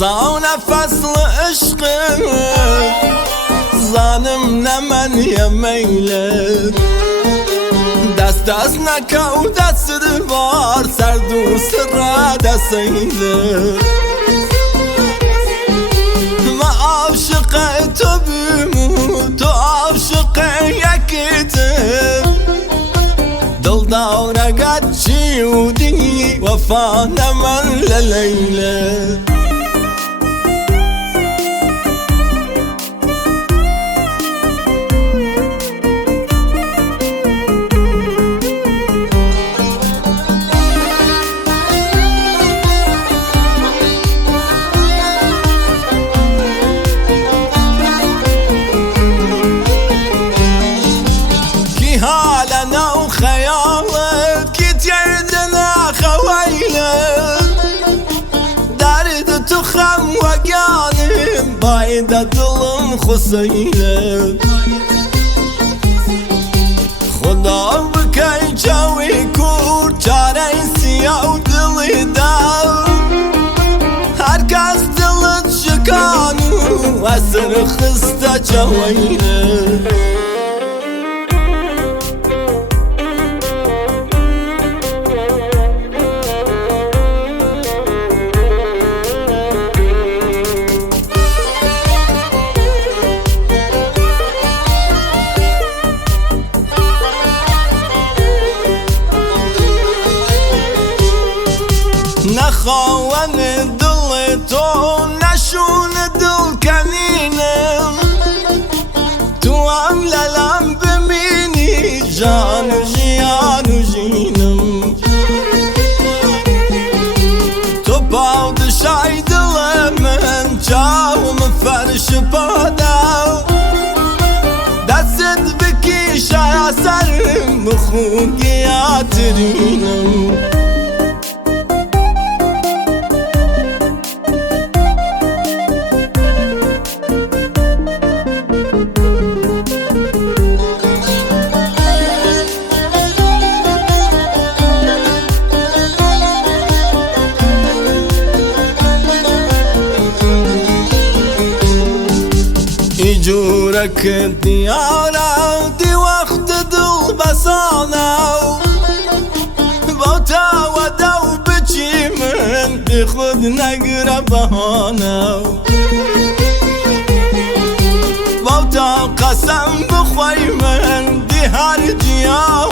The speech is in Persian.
صان فصل عشق زانم نمن yemeyle دست از نکو دست دوار سر دوست را دستیله ما عاشق تو بیمو تو عاشق یکیتم دل داره گچی و دی وفا نمن للیله حالنا وخيالك يتيردنا خويلك درد تخم وقالم بايدة ظلم خصيلك خدا بكي جوي كور جاري سيا ودلي داو هركز دلت شكانو واسر خستا جويلك نخوان دل تو نشون دل کنینم تو هم للم ببینی جان و جیان و جینم تو پادشای دل من جاوم فرش پاداو دست بکیش سرم بخونگیاترینم جورك ديارة دي وقت دل بسانا بوتا ودو بچي من بخود نقر بهانا بوتا قسم بخوي من دي هر جيا